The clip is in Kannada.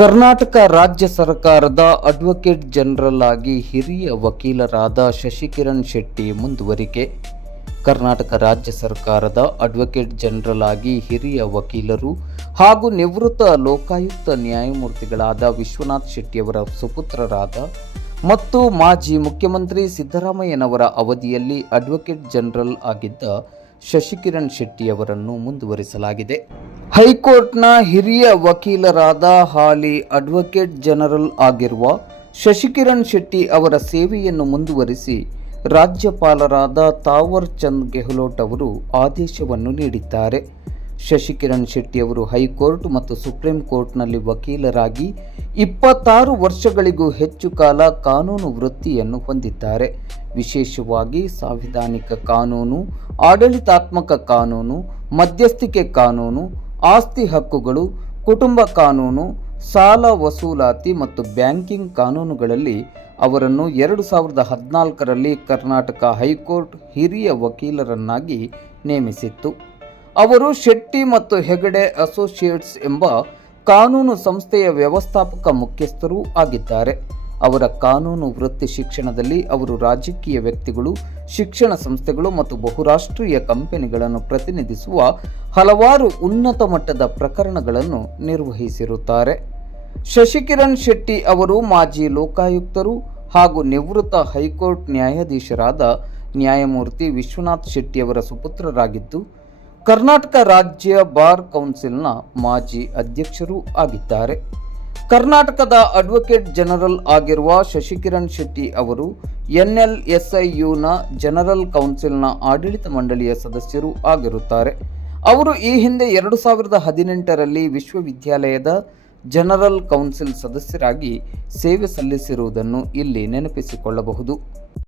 ಕರ್ನಾಟಕ ರಾಜ್ಯ ಸರ್ಕಾರದ ಅಡ್ವೊಕೇಟ್ ಜನರಲ್ ಆಗಿ ಹಿರಿಯ ವಕೀಲರಾದ ಶಶಿಕಿರಣ್ ಶೆಟ್ಟಿ ಮುಂದುವರಿಕೆ. ಕರ್ನಾಟಕ ರಾಜ್ಯ ಸರ್ಕಾರದ ಅಡ್ವೊಕೇಟ್ ಜನರಲ್ ಆಗಿ ಹಿರಿಯ ವಕೀಲರು ಹಾಗೂ ನಿವೃತ್ತ ಲೋಕಾಯುಕ್ತ ನ್ಯಾಯಮೂರ್ತಿಗಳಾದ ವಿಶ್ವನಾಥ್ ಶೆಟ್ಟಿಯವರ ಸುಪುತ್ರರಾದ ಮತ್ತು ಮಾಜಿ ಮುಖ್ಯಮಂತ್ರಿ ಸಿದ್ದರಾಮಯ್ಯನವರ ಅವಧಿಯಲ್ಲಿ ಅಡ್ವೊಕೇಟ್ ಜನರಲ್ ಆಗಿದ್ದ ಶಶಿಕಿರಣ್ ಶೆಟ್ಟಿಯವರನ್ನು ಮುಂದುವರಿಸಲಾಗಿದೆ. ಹೈಕೋರ್ಟ್ನ ಹಿರಿಯ ವಕೀಲರಾದ ಹಾಲಿ ಅಡ್ವೊಕೇಟ್ ಜನರಲ್ ಆಗಿರುವ ಶಶಿಕಿರಣ್ ಶೆಟ್ಟಿ ಅವರ ಸೇವೆಯನ್ನು ಮುಂದುವರಿಸಿ ರಾಜ್ಯಪಾಲರಾದ ತಾವರ್ ಚಂದ್ ಗೆಹ್ಲೋಟ್ ಅವರು ಆದೇಶವನ್ನು ನೀಡಿದ್ದಾರೆ. ಶಶಿಕಿರಣ್ ಶೆಟ್ಟಿ ಅವರು ಹೈಕೋರ್ಟ್ ಮತ್ತು ಸುಪ್ರೀಂ ಕೋರ್ಟ್ನಲ್ಲಿ ವಕೀಲರಾಗಿ 26 ವರ್ಷಗಳಿಗೂ ಹೆಚ್ಚು ಕಾಲ ಕಾನೂನು ವೃತ್ತಿಯನ್ನು ಹೊಂದಿದ್ದಾರೆ. ವಿಶೇಷವಾಗಿ ಸಾಂವಿಧಾನಿಕ ಕಾನೂನು, ಆಡಳಿತಾತ್ಮಕ ಕಾನೂನು, ಮಧ್ಯಸ್ಥಿಕೆ ಕಾನೂನು, ಆಸ್ತಿ ಹಕ್ಕುಗಳು, ಕುಟುಂಬ ಕಾನೂನು, ಸಾಲ ವಸೂಲಾತಿ ಮತ್ತು ಬ್ಯಾಂಕಿಂಗ್ ಕಾನೂನುಗಳಲ್ಲಿ ಅವರನ್ನು 2014ರಲ್ಲಿ ಕರ್ನಾಟಕ ಹೈಕೋರ್ಟ್ ಹಿರಿಯ ವಕೀಲರನ್ನಾಗಿ ನೇಮಿಸಿತ್ತು. ಅವರು ಶೆಟ್ಟಿ ಮತ್ತು ಹೆಗಡೆ ಅಸೋಸಿಯೇಟ್ಸ್ ಎಂಬ ಕಾನೂನು ಸಂಸ್ಥೆಯ ವ್ಯವಸ್ಥಾಪಕ ಮುಖ್ಯಸ್ಥರೂ ಆಗಿದ್ದಾರೆ. ಅವರ ಕಾನೂನು ವೃತ್ತಿ ಶಿಕ್ಷಣದಲ್ಲಿ ಅವರು ರಾಜಕೀಯ ವ್ಯಕ್ತಿಗಳು, ಶಿಕ್ಷಣ ಸಂಸ್ಥೆಗಳು ಮತ್ತು ಬಹುರಾಷ್ಟ್ರೀಯ ಕಂಪನಿಗಳನ್ನು ಪ್ರತಿನಿಧಿಸುವ ಹಲವಾರು ಉನ್ನತ ಮಟ್ಟದ ಪ್ರಕರಣಗಳನ್ನು ನಿರ್ವಹಿಸಿರುತ್ತಾರೆ. ಶಶಿಕಿರಣ್ ಶೆಟ್ಟಿ ಅವರು ಮಾಜಿ ಲೋಕಾಯುಕ್ತರು ಹಾಗೂ ನಿವೃತ್ತ ಹೈಕೋರ್ಟ್ ನ್ಯಾಯಾಧೀಶರಾದ ನ್ಯಾಯಮೂರ್ತಿ ವಿಶ್ವನಾಥ್ ಶೆಟ್ಟಿಯವರ ಸುಪುತ್ರರಾಗಿದ್ದು, ಕರ್ನಾಟಕ ರಾಜ್ಯ ಬಾರ್ ಕೌನ್ಸಿಲ್ನ ಮಾಜಿ ಅಧ್ಯಕ್ಷರೂ ಆಗಿದ್ದಾರೆ. ಕರ್ನಾಟಕದ ಅಡ್ವೊಕೇಟ್ ಜನರಲ್ ಆಗಿರುವ ಶಶಿಕಿರಣ್ ಶೆಟ್ಟಿ ಅವರು NLSIUನ ಜನರಲ್ ಕೌನ್ಸಿಲ್ನ ಆಡಳಿತ ಮಂಡಳಿಯ ಸದಸ್ಯರೂ ಆಗಿರುತ್ತಾರೆ. ಅವರು ಈ ಹಿಂದೆ 2018ರಲ್ಲಿ ವಿಶ್ವವಿದ್ಯಾಲಯದ ಜನರಲ್ ಕೌನ್ಸಿಲ್ ಸದಸ್ಯರಾಗಿ ಸೇವೆ ಸಲ್ಲಿಸಿರುವುದನ್ನು ಇಲ್ಲಿ ನೆನಪಿಸಿಕೊಳ್ಳಬಹುದು.